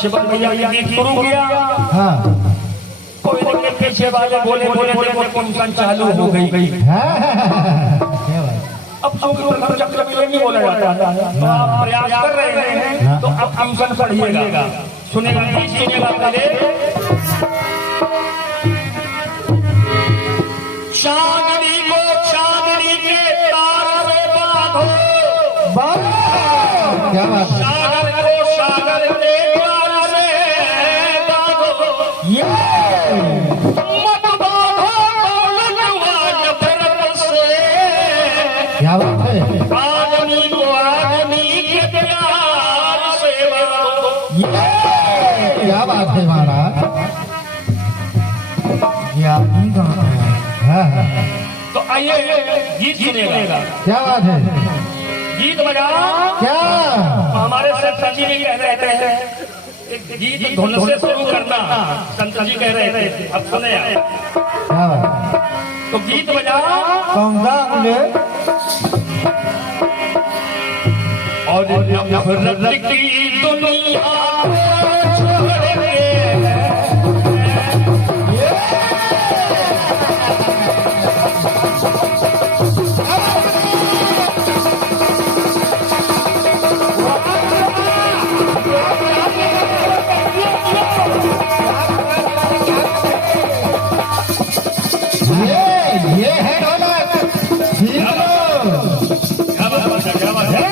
शिवम भैया गीत शुरू किया। हाँ कोई के पीछे वाले बोले बोले बोले फंक्शन चालू हो गई। अब हम चक्र में नहीं बोला जाता, तो आप प्रयास कर रहे हैं तो अब फंक्शन पढ़िएगा, सुनेगा पहले। चांदनी को चांदनी के तार से बांधो, क्या बात है। सागर को सागर के तार से बांधो, मत बांधो नफरत से। क्या बात है। आदमी को आदमी के प्यार से बांधो। क्या बात है महाराज। ये आप गीत गाते हैं। हाँ हाँ तो आइए गीत सुनेगा। क्या बात है। गीत बजा। क्या हमारे संत जी भी कह रहे थे एक गीत धुन से शुरू करना, संत जी कह रहे थे, अब सुने। क्या बात। तो गीत बजा। कौन सा ले। और नफरत की दुनिया छोड़ के ये है ढोलक। क्या बात है।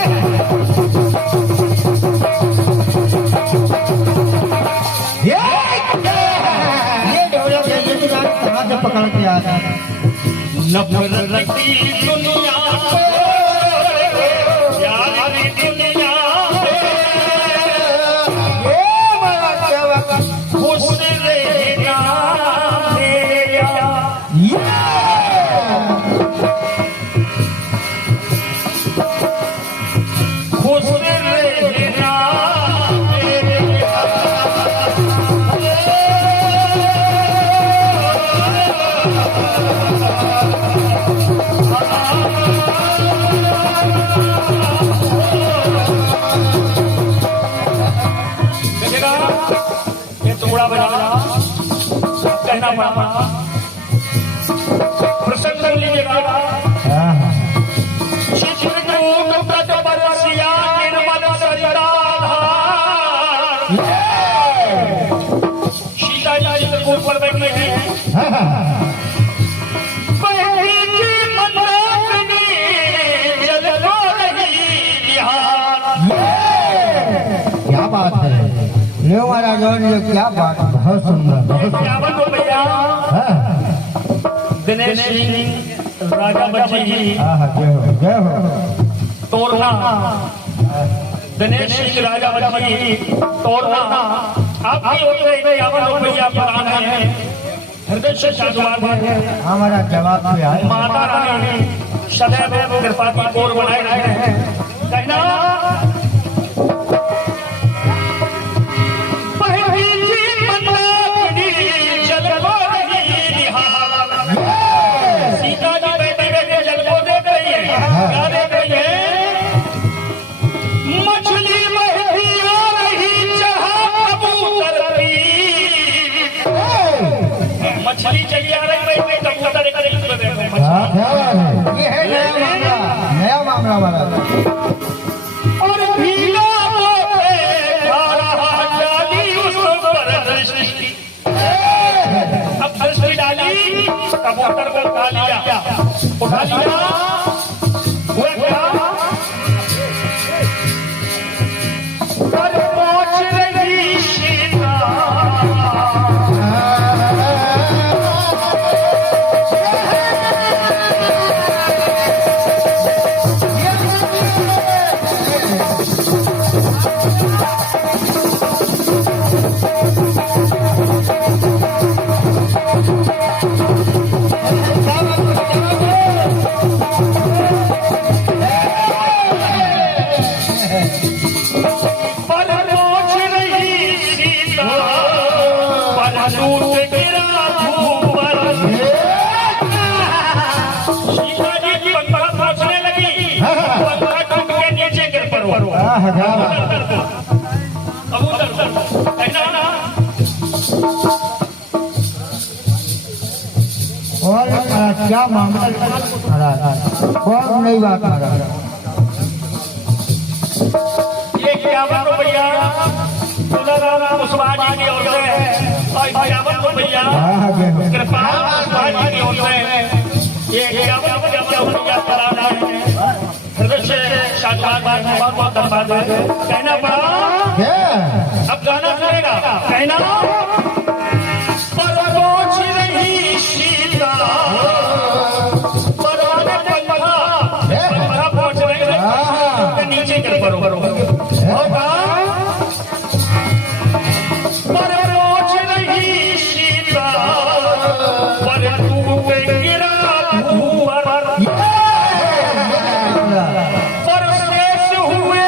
ये ढोलक है। ये भी बात कहाँ से पकड़ के आया। नफरत की दुनिया प्यार की दुनिया खुश रहना मेरा। खुश रहना टुकड़ा बना कहना पड़ा, प्रसन्न कर लीजिएगा। चित्रकूट व्रत बरसिया निर्मल सरिताधार। सीता जी चित्रकूट पर बैठे हैं। बहरी की मंदाकिनी जलवा रही बिहार। क्या बात है। ले महाराज और ये क्या बात। बहुत सुंदर बहुत सुंदर। भैया दिनेश सिंह राजा बच्ची जी जय हो जय हो। तोड़ना दिनेश सिंह राजा बच्ची तोड़ना आपकी ओर से 51 रुपया प्रदान है। हृदय से साधुवाद है। हमारा जवाब भी आए। माता रानी सदैव कृपा की ओर बनाए रहे हैं। कहना सीता जी बैठे बैठे जल को देख रही है। क्या देख रही है। मछली बहती आ रही जहां कबूतर की। मछली चली आ रही भाई कबूतर एक क्या बात है। ये है नया मामला महाराज। और भीगा डाली उस पर दृष्टि। अब दृष्टि डाली कबूतर को उठा लिया। उठा लिया हुआ क्या। पहुंच रही सीता कबूतर क्या मामला महाराज? बहुत नई बात महाराज। ये 51 रुपया तुलसीराम कुशवाहा जी की ओर से है और 51 रुपया कृपाल कुशवाहा जी की ओर से ये 51 रुपया कराना है। हृदय से साक्षात बहुत बहुत धन्यवाद है। कहना पड़ा अब गाना सुनेगा। कहना परोछ रही सीता परवाने पंखा पहुंच रहे नीचे कर परो परोछ रही सीता पर तू गिरा परशेष हुए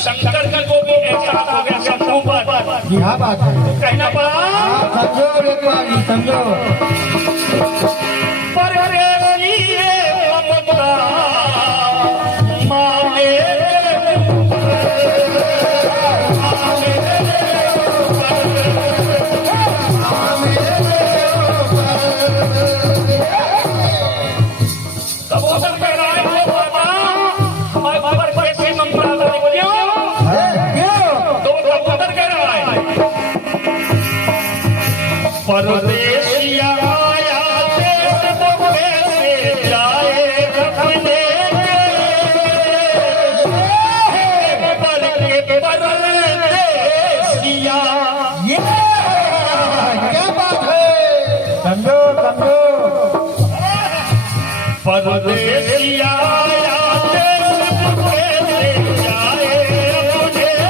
शंकर जी को भी एहसास हो गया शंभू पर। क्या बात है? कहना पड़ा समझो एक बार समझो। ममता माने तब वो सब कह रहा है हमारे बाबर कैसे ममता परदेसिया आया देश मुझे से जाए रखने के परदेसिया। ये क्या बात है? समझो समझो। परदेसिया आया देश मुझे से जाए रखने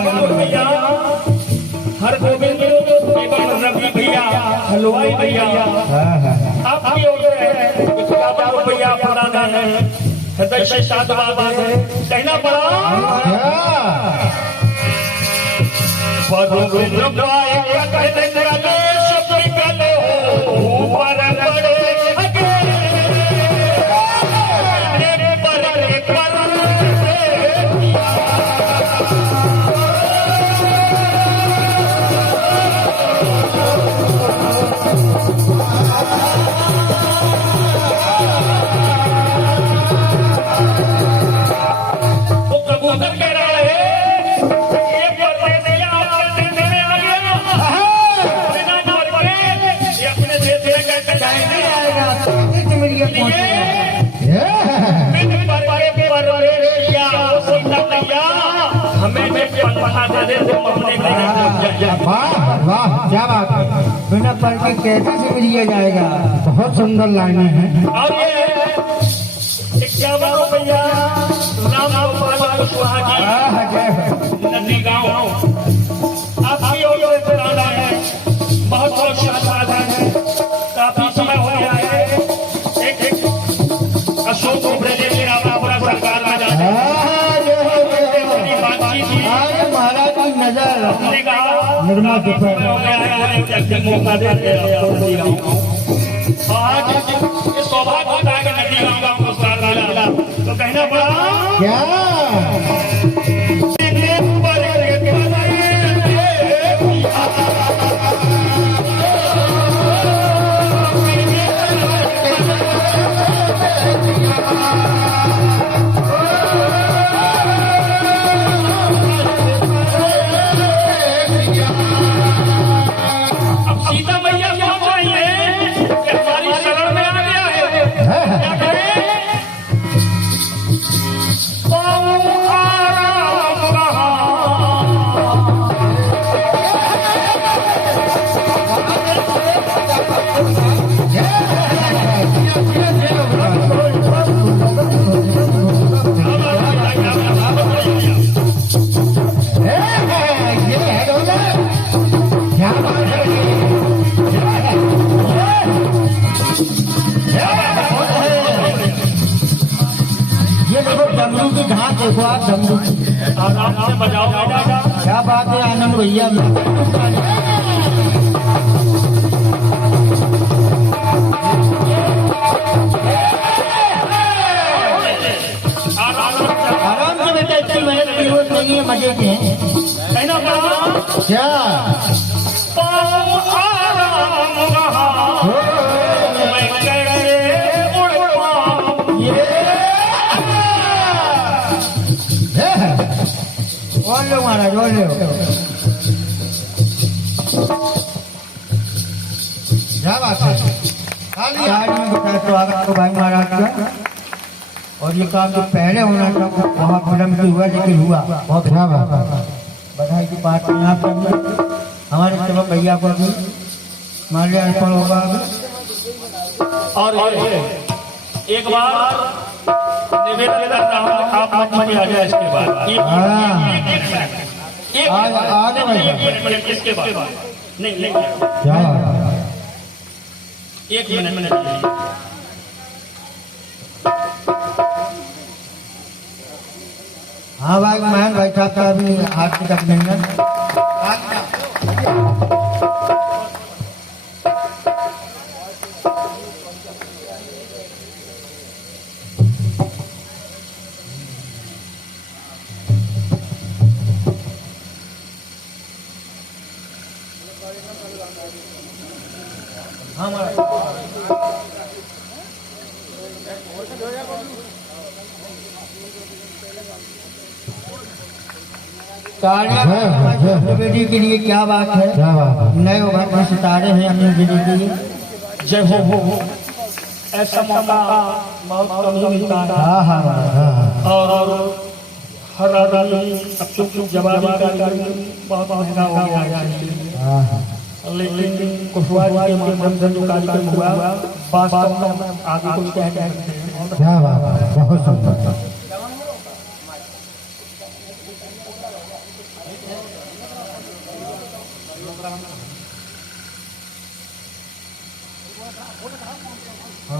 बगल में हर गोविंद एवं रवि भैया हलवाई भैया आपकी ओर से 51 रुपया प्रदान है। हृदय से साधुवाद है। कहना पड़ा वाह क्या बात है। बिना पढ़ के कैसे से मिल जाएगा? बहुत सुंदर लाइनें हैं। और ये 51 रुपया राम गोपाल कुशवाहा जी नदी गाँव आपकी ओर से प्रदान है। बहुत बहुत शानदार है। काफी समय हो गया है। एक अशोक सरकार में जाए महाराज की नजर हमने कहा निर्मा के पैर मौका दे आज ये सौभाग्य होता है कि नदी राम का पुरस्कार मिला तो कहना पड़ा क्या सीता मैया सोच रही है कि हमारी शरण में आ गया है क्या करें डमरू की घास देखो आप डमरू आराम से बजाओ बेटा क्या बात है आनंद भैया में आराम से बेटा इतनी मेहनत की जरूरत नहीं है मजे के हैं कहना पड़ा क्या बोल लो महाराज बोल लो क्या बात है आज में बताया स्वागत तो भाई महाराज का और ये काम जो पहले होना था बहुत विलम्ब से हुआ लेकिन हुआ बहुत क्या बात बधाई की बात यहाँ पर हमारे सेवक भैया को अभी माल्यार्पण होगा और एक बार निवेदन करता हूँ आप मत मत आ जाए इसके बाद इसके बाद नहीं क्या एक मिनट हाँ भाई महन भाई साहब का अभी हार्दिक अभिनंदन बेटी के लिए क्या बात है क्या बात नए उभरते सितारे हैं अपनी बेटी के लिए जब हो ऐसा मौका बहुत कम ही मिलता है हाँ हाँ और हर आदमी अब चुप जवाब बहुत महंगा हो गया है लेकिन कुशवाहा के माध्यम से जो कार्यक्रम हुआ वास्तव में आगे कुछ कह सकते हैं क्या बात है बहुत सुंदर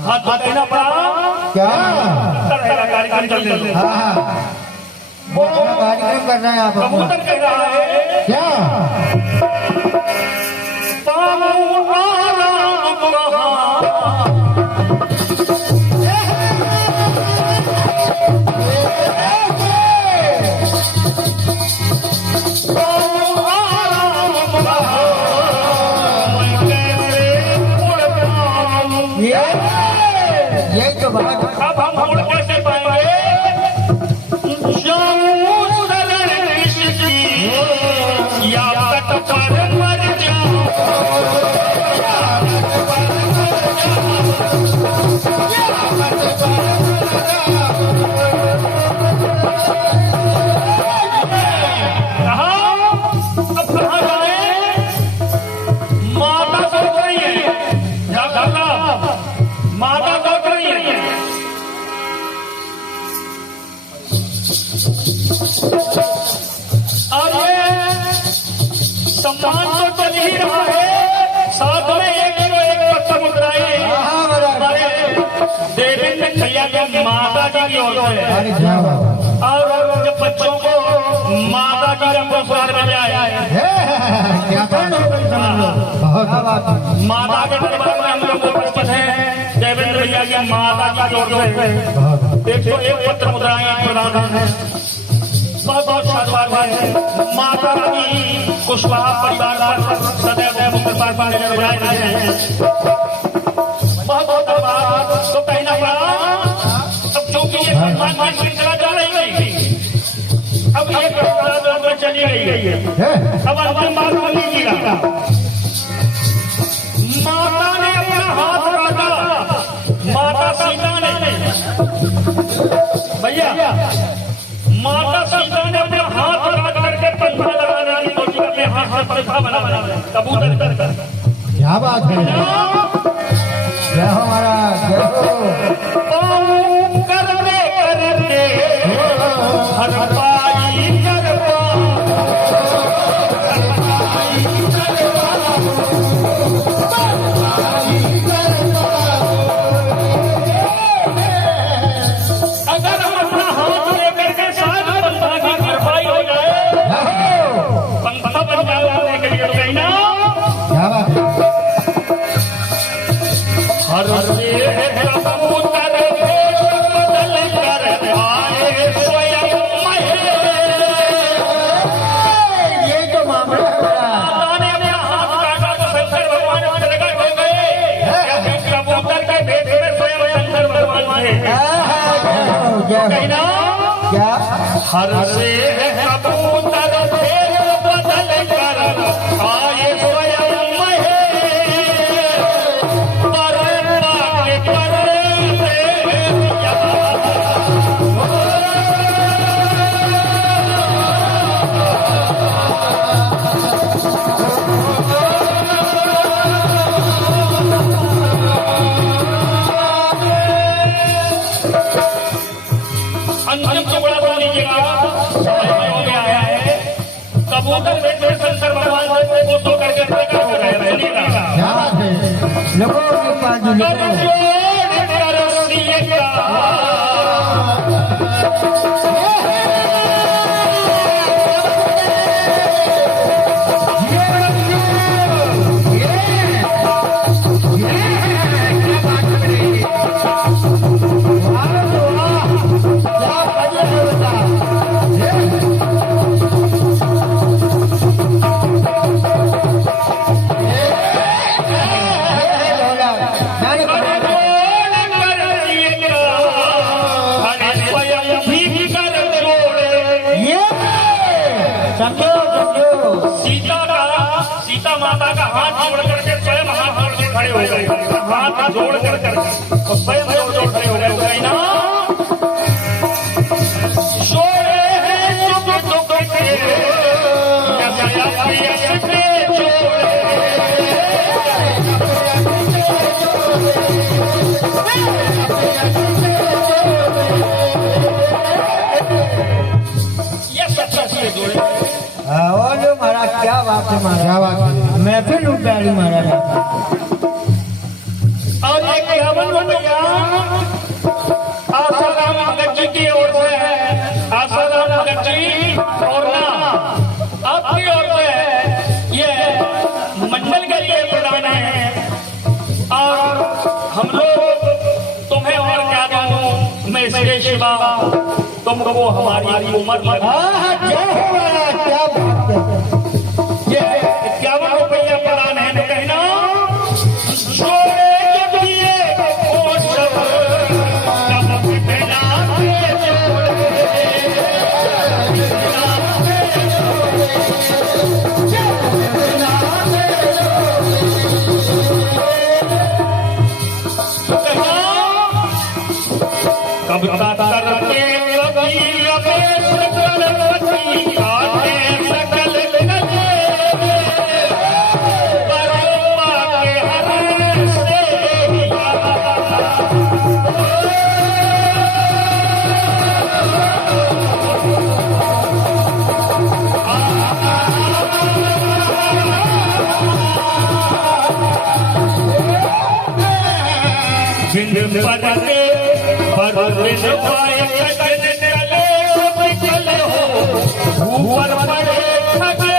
हाथ देना पड़ा क्या कार्यक्रम चल रहा है हाँ वो कार्यक्रम कर रहे हैं आप कबूतर कह रहा है क्या ये तो बात अब हम उड़ कैसे पाएंगे या तट पर मर माता सोच रही है माता सोच रही है और ये सम्मान तो चल ही रहा है साथ में एक पत्थर मुद्राई देवेंद्र भैया के माता जी की ओर से और जब बच्चों को माता जी का पुरस्कार मिल जाए क्या बात है, बहुत बात है। माता के दरबार में हम लोग उपस्थित हैं। देवेंद्र भैया की माता की ओर से 101 पत्र मुद्राएं प्रदान हैं। बहुत बहुत साधुवाद है। माता की कुशवाहा परिवार पर सदैव कृपा बनाए रखें। बहुत बहुत धन्यवाद। तो कहना पड़ा अब चूंकि ये सम्मान की श्रृंखला चल रही है, अब ये परंपरा चली रही है। अब अंतिम बात मान लीजिएगा। माता ने अपना हाथ काटा, माता सीता ने, भैया माता सीता ने अपना हाथ काट करके पंखा लगाने की कोशिश करके हाथ पंखा बना कबूतर कर। क्या बात है, जय हो महाराज, जय हो। करने करने हर पाई कर अगर हम अपना हाथ लेकर के शायद पंखा की भरपाई हो जाए, पंखा बन जाने के लिए कहना क्या बात है। हर से कबूतर बदल कर आए स्वयं ये जो मामला है बड़ा, ने अपना हाथ काटा तो शंकर भगवान प्रकट हो गए। कबूतर के भेष में स्वयं शंकर भगवान थे। कहना क्या हर से कबूतर भेष बदल कर आए स्वयं अंतिम टुकड़ा बोल लीजिएगा। समय हो गया है। कबूतर भेष में शंकर भगवान को तो करके प्रकट हो गए। सुनिएगा क्या बात है, लोगों के पास जो लोग सीता माता का हाथ जोड़ करके स्वयं हाथ जोड़ के खड़े हो गए। हाथ जोड़ कर और स्वयं जोड़ खड़े हो गए। कहना सोए हैं सुख दुख के ये सच्चा से जोड़े। बोलो महाराज, क्या बात है महाराज, क्या बात है। महफिल लूट डाली महाराज। और एक 51 रुपया आसाराम भगत जी की ओर से है। आसाराम भगत जी और ना आपकी ओर से ये मंडल के लिए प्रदान है। और हम लोग तुम्हें और क्या दूं, मैं इसके सिवा तुमको हमारी उम्र जय हो महाराज, क्या बात है। ये 51 रुपया प्रदान है। कहना सोने के लिए ओ सब कब बिना के कब तक करके कभी लगे सकल पति काटे सकल गले परम्पा के हर से जिन पद के दिन पाए सजन चले सब चले हो ऊपर पड़े थके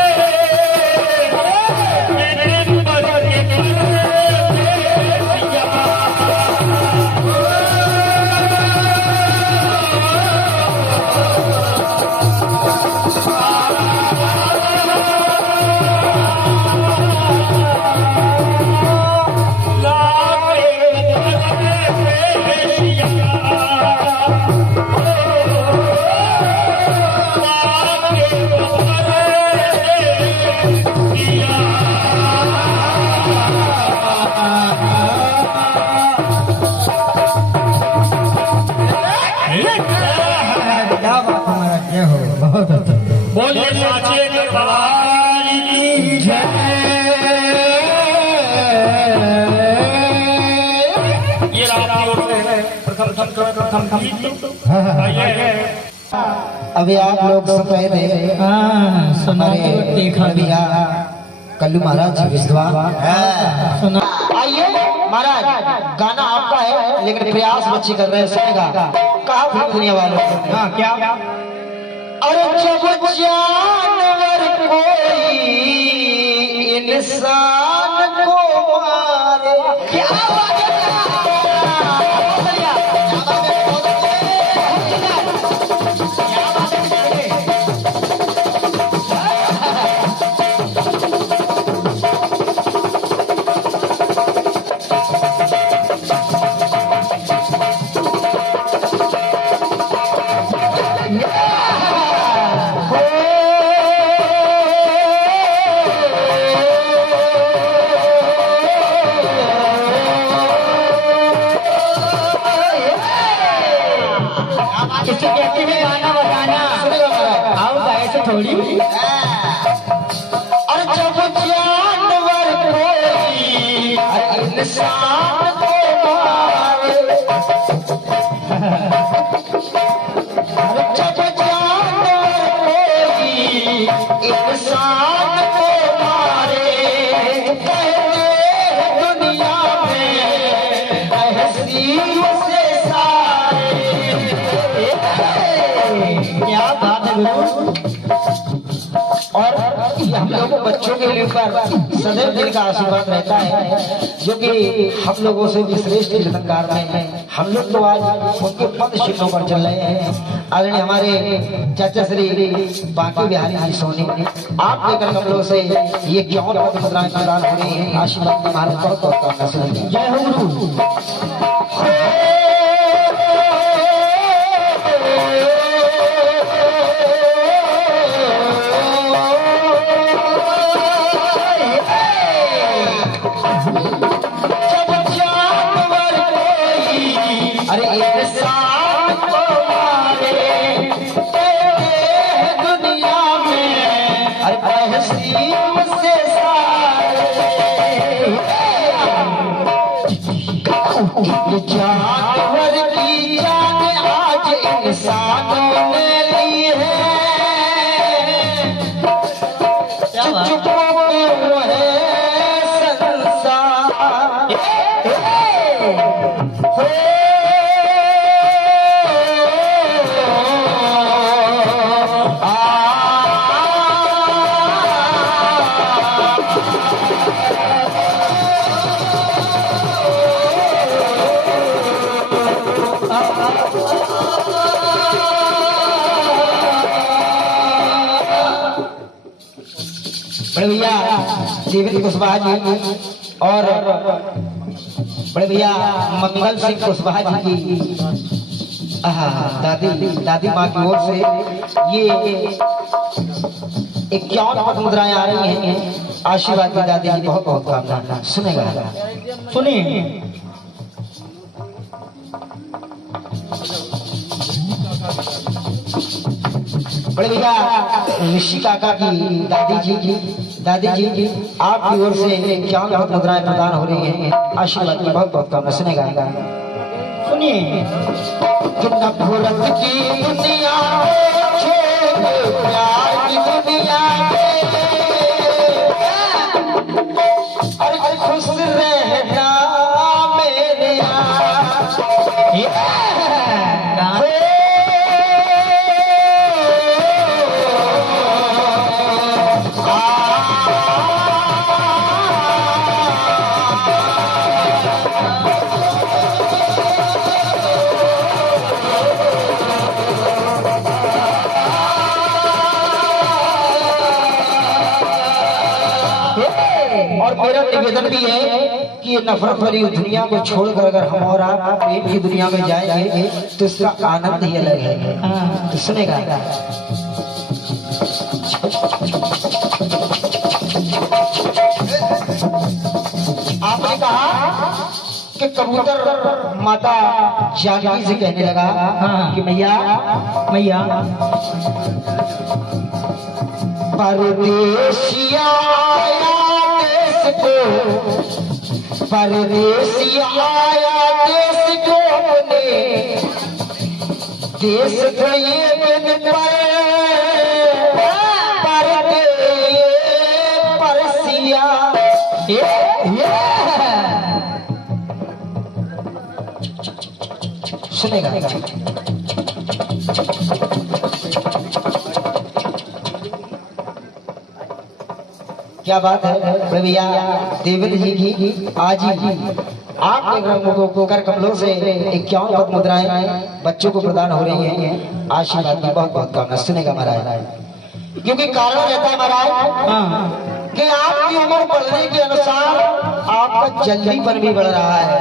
बहुत अच्छा। बोलिए साचे दरबार की जय। ये राम की ओर से प्रथम गीत आइए। अभी आप लोग सुन रहे थे सुनाते वक्त देखा भैया कल्लू महाराज विधवा सुना। आइए महाराज, गाना आपका है लेकिन प्रयास बच्चे कर रहे हैं, सुनेगा कहा फिर दुनिया वालों को। हाँ क्या? अरे जब जानवर कोई इंसान को मारे, क्या बात है? किसी कहते हैं गाना बजाना, आओ गाए से थोड़ी। और जब जानवर कोई इंसान को मारे, जब जानवर कोई इंसान को मारे, कहते हैं दुनिया में तहसील से सारे। क्या बात है गुरु। और ये हम लोगों बच्चों के ऊपर सदैव दिल का आशीर्वाद रहता है, जो कि हम लोगों से भी श्रेष्ठ कीर्तनकार में हम लोग तो आज उनके पद चिन्हों पर चल रहे हैं। आदरणीय हमारे चाचा श्री बांके बिहारी जी सोनी, आपके कर कमलों से ये क्यों मुद्राएं प्रदान हो रही हैं। आशीर्वाद की महाराज बहुत बहुत कामना सुनिए। जय हो गुरु। अरे इंसान को मारे, दुनिया में अरे तहसील से सारे। जानवर की जान आज इंसानों ने ली है, चुप क्यों है संसार। बड़े भैया देवेंद्र कुशवाहा जी और बड़े भैया मंगल सिंह कुशवाहा जी की दादी माँ की ओर से ये 51 पद मुद्राएं आ रही हैं। आशीर्वाद की दादी जी बहुत बहुत कामना सुनेगा। सुनिए। बड़े भैया ऋषि काका की दादी जी आपकी ओर से 51 पद मुद्राएं प्रदान हो रही हैं। आशीर्वाद की बहुत बहुत कामना सुनेगा। सुनिए। नफरत की दुनिया छोड़ प्यार की दुनिया अरे खुश रहना मेरे और मेरा निवेदन भी है कि ये नफरत भरी दुनिया को छोड़कर अगर हम और आप प्रेम की दुनिया में जाएंगे तो इसका आनंद ही अलग है। तो सुनेगा। आपने कहा कि कबूतर माता जानकी से कहने लगा कि मैया मैया परदेसिया आया देश को, परदेसिया आया देश को अपने देश गए बिन परसिया। सुनेगा क्या बात है भैया देवेंद्र जी की आज ही आपके ग्रहों को कर कमलों से 51 पद मुद्राएं बच्चों को प्रदान हो रही हैं। आशीर्वाद की बहुत बहुत कामना। सुनेगा महाराज, क्योंकि कारण रहता है महाराज कि आपकी उम्र बढ़ने के अनुसार आपका जल्दीपन भी बढ़ रहा है।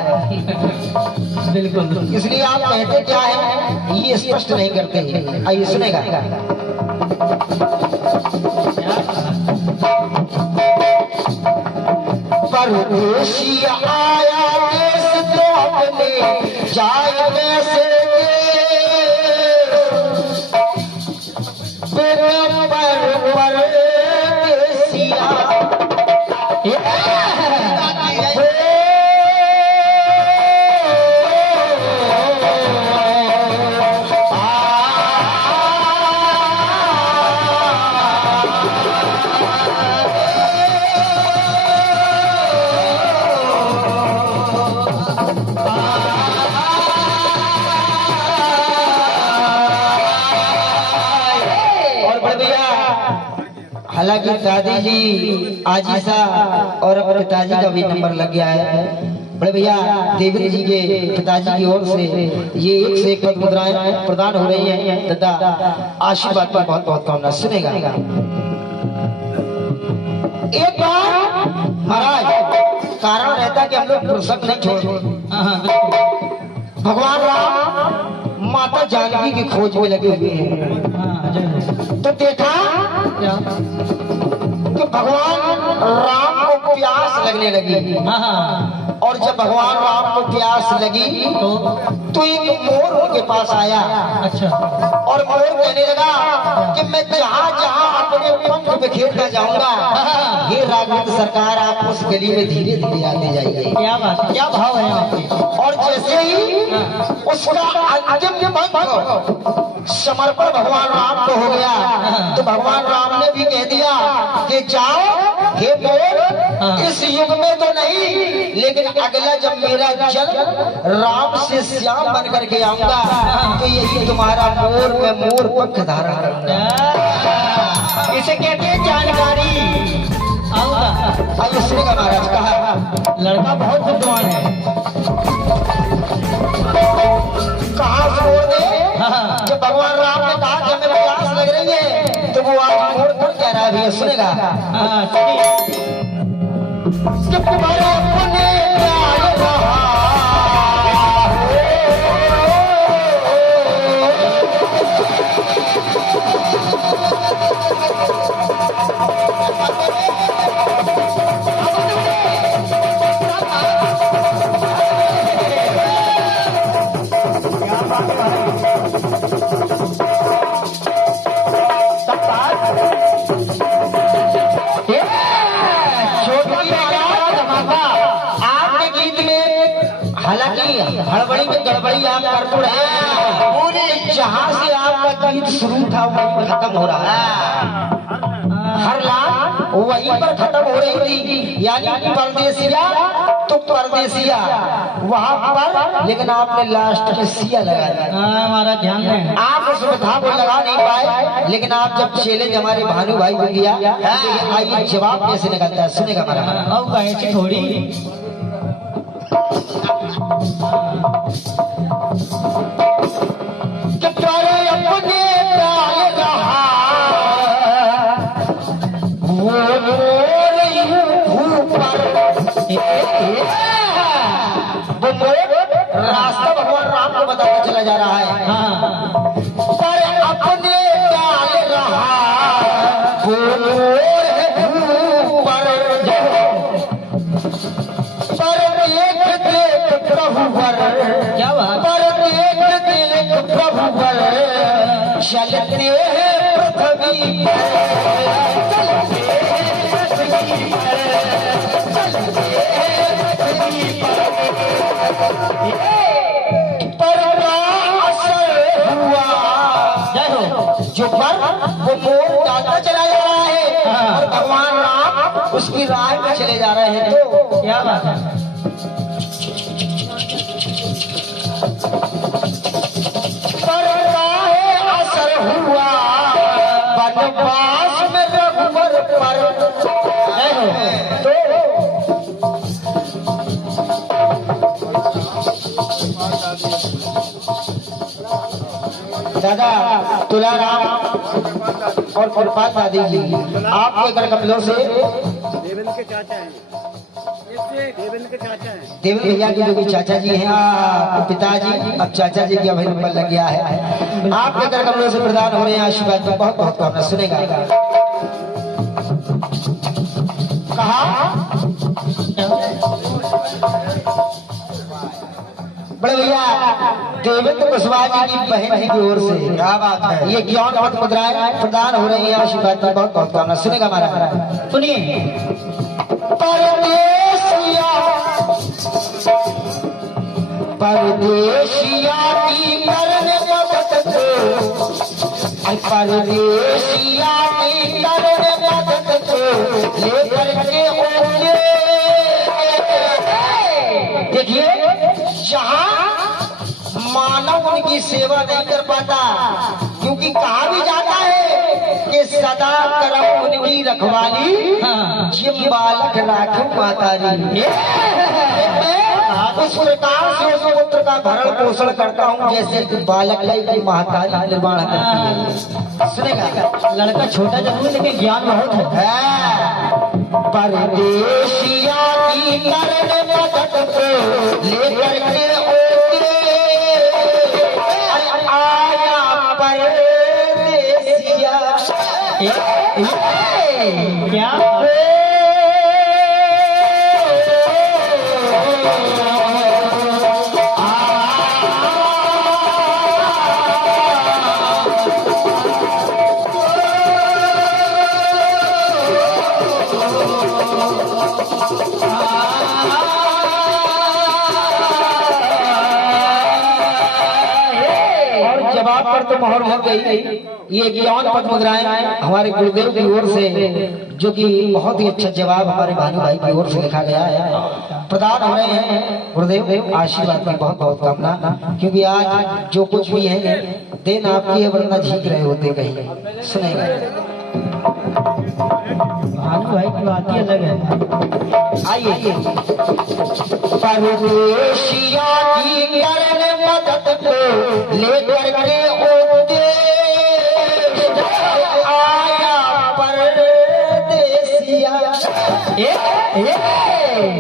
बिल्कुल, इसलिए आप कहते क्या है ये स्पष्ट नहीं करते हैं। आइए सुनेगा। परदेसिया आया देश तो अपने जाए कैसे परदेसिया। हालांकि दादी जी आजीसा और अपने पिताजी का भी नंबर लग गया है। बड़े भैया देवेंद्र जी के पिताजी की ओर से ये 1 से 1 पद मुद्राएं प्रदान हो रही हैं। दादा आशीर्वाद की बहुत बहुत कामना। सुनेगा एक बार महाराज कारण रहता कि हम लोग प्रसंग नहीं छोड़ते। भगवान राम माता जानकी की खोज में लगे हुए हैं। तो देखा कि भगवान राम को प्यास लगने लगी। और जब भगवान राम को प्यास लगी तो एक मोर उनके पास आया। अच्छा। और मोर कहने लगा कि मैं जहाँ जहाँ अपने पंख बिखेरता जाऊंगा ये राघवेंद्र सरकार आप उस गली में धीरे धीरे आते जाइए। क्या बात, क्या भाव है आपके। और जैसे ही उसका अंतिम पंख समर्पण भगवान राम को हो गया तो भगवान राम ने भी कह दिया कि जाओ हे मोर, इस युग में तो नहीं लेकिन अगला जब मेरा जन्म राम से श्याम बन करके आऊंगा तो यही तुम्हारा मोर में मोर पंख धारण करूंगा। इसे कहते हैं जानकारी। आइए सुनेगा महाराज। कहा लड़का बहुत बुद्धिमान है। कहा मोर ने जब भगवान राम ने कहा कि हमें प्यास लग रही है तो वो आज मोर पर कह रहा है। सुनेगा कि तुम्हारे अपने प्यार रहा हड़बड़ी में गड़बड़ी आप कर तो रहे हैं। जहाँ से आपका गीत शुरू था वहीं खत्म हो रहा है। हर लाइन वहीं पर खत्म हो रही थी। यानी परदेसिया तो परदेसिया वहाँ पर, लेकिन आपने लास्ट में सिया लगा दिया। हमारा ध्यान है। आप उस था को लगा नहीं पाए, लेकिन आप जब चैलेंज हमारे भानु भाई को दिया आइए जवाब कैसे निकलता है। सुनेगा हमारा ऐसी थोड़ी अपने डाल रहा वो रास्ता भगवान राम को बताता चला जा रहा है। पर अपने डाल रहा वो पर एक देख प्रभु चलते हैं पृथ्वी पर असर हुआ जो पर वो बोल डालता चला जा रहा है और भगवान राम उसकी राह में चले जा रहे हैं। तो क्या बात है। पर काहे असर हुआ वनवास में रघुवर पर तो दादा तुलाराम और कृपाल दादी जी आपके घर कमलों से देवेंद्र के चाचा हैं, देवेंद्र के चाचा हैं, देवेंद्र भैया की जो कि चाचा जी हैं पिताजी अब चाचा जी की अभी नंबर लग गया है। आपके घर कमलों से प्रदान हो रहे हैं आशीर्वाद में बहुत बहुत कामना सुनेगा। कहा बड़े भैया देवेंद्र कुशवाहा जी की बहन की ओर से क्या बात है ये ज्ञान और मुद्राएं प्रदान हो रही है आशीर्वाद में बहुत बहुत कामना सुनेगा हमारा। सुनिए परदेसिया परदेसिया की करने मदद परदेसिया की करने मदद लेकर के ओके देखिए जहां मानव उनकी सेवा नहीं कर पाता क्योंकि कहा भी जाता है कि सदा करम उनकी रखवाली जिम बालक राखो मातारी। उस प्रकार से उस पुत्र का भरण पोषण करता हूँ जैसे बालक की महतारी निर्माण करती है। सुनेगा लड़का छोटा जरूर लेकिन ज्ञान बहुत है। परदेसिया की करने मदद को लेकर के आया परदेसिया क्या जवाब पर तो मोहर लग गई। ये ज्ञान पद मुद्राएं हमारे गुरुदेव की ओर से जो कि बहुत ही अच्छा जवाब हमारे भानु भाई की ओर से लिखा गया है प्रदान हो रहे हैं। गुरुदेव आशीर्वाद की बहुत बहुत कामना क्योंकि आज जो कुछ भी है देन आपकी है वरना झीक रहे होते कहीं। सुनेगा भानु भाई की बात ही अलग है। आइए परदेसिया की करने मदद को लेकर के आया परदेसिया।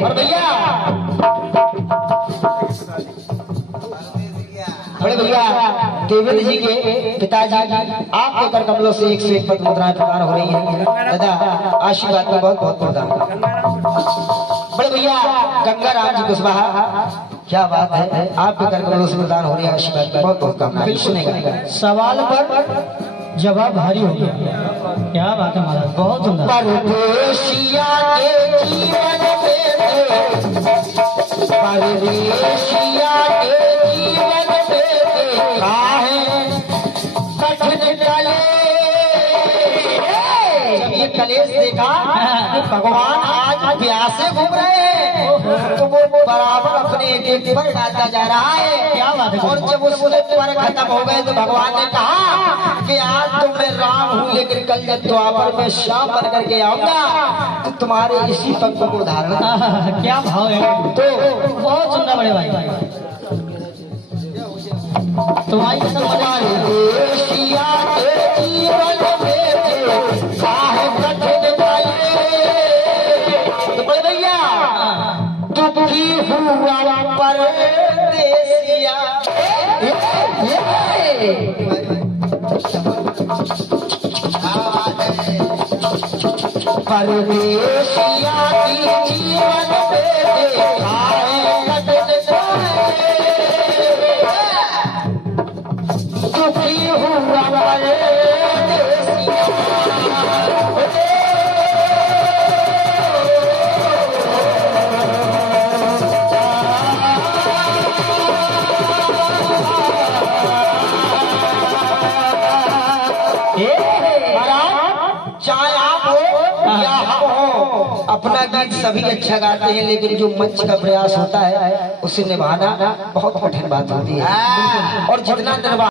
और भैया बड़े भैया देवेंद्र जी के पिताजी आपके कर कमलों से 101 पद मुद्राएं प्रदान हो रही हैं। दादा आशीर्वाद का बहुत बहुत प्रदान। बड़े भैया गंगाराम जी कुशवाहा क्या बात है आपके कर कमलों से प्रदान हो रही है आशीर्वाद की बहुत बहुत कामना। सुनेगा सवाल पर जवाब भारी हो गया। क्या बात है महाराज बहुत सुंदर। परदेसिया के जीवन में परदेसिया के जीवन जब ये कलेश देखा भगवान आज प्यासे घूम रहे हैं तो वो बराबर अपने एक पर डालता जा रहा है। क्या बात है। और जब उसके पर खत्म हो गए तो भगवान ने कहा कि आज तो मैं राम हूँ लेकिन कल जब द्वापर में श्याम बन करके आऊंगा तो तुम्हारे इसी पंख को धारण। क्या भाव है। तो बहुत सुंदर बड़े भाई तुम्हारी परदेसिया के जीवन में काहे कठिन तो बड़े भैया दुखी हुआ परदेसिया। परदेसिया की जीवन में काहे कठिन दुखी चाहे आप हो या हम हो, अपना गीत सभी अच्छा गाते हैं, लेकिन जो मंच का प्रयास होता है उसे निभाना बहुत कठिन बात होती है। और जितना दरबार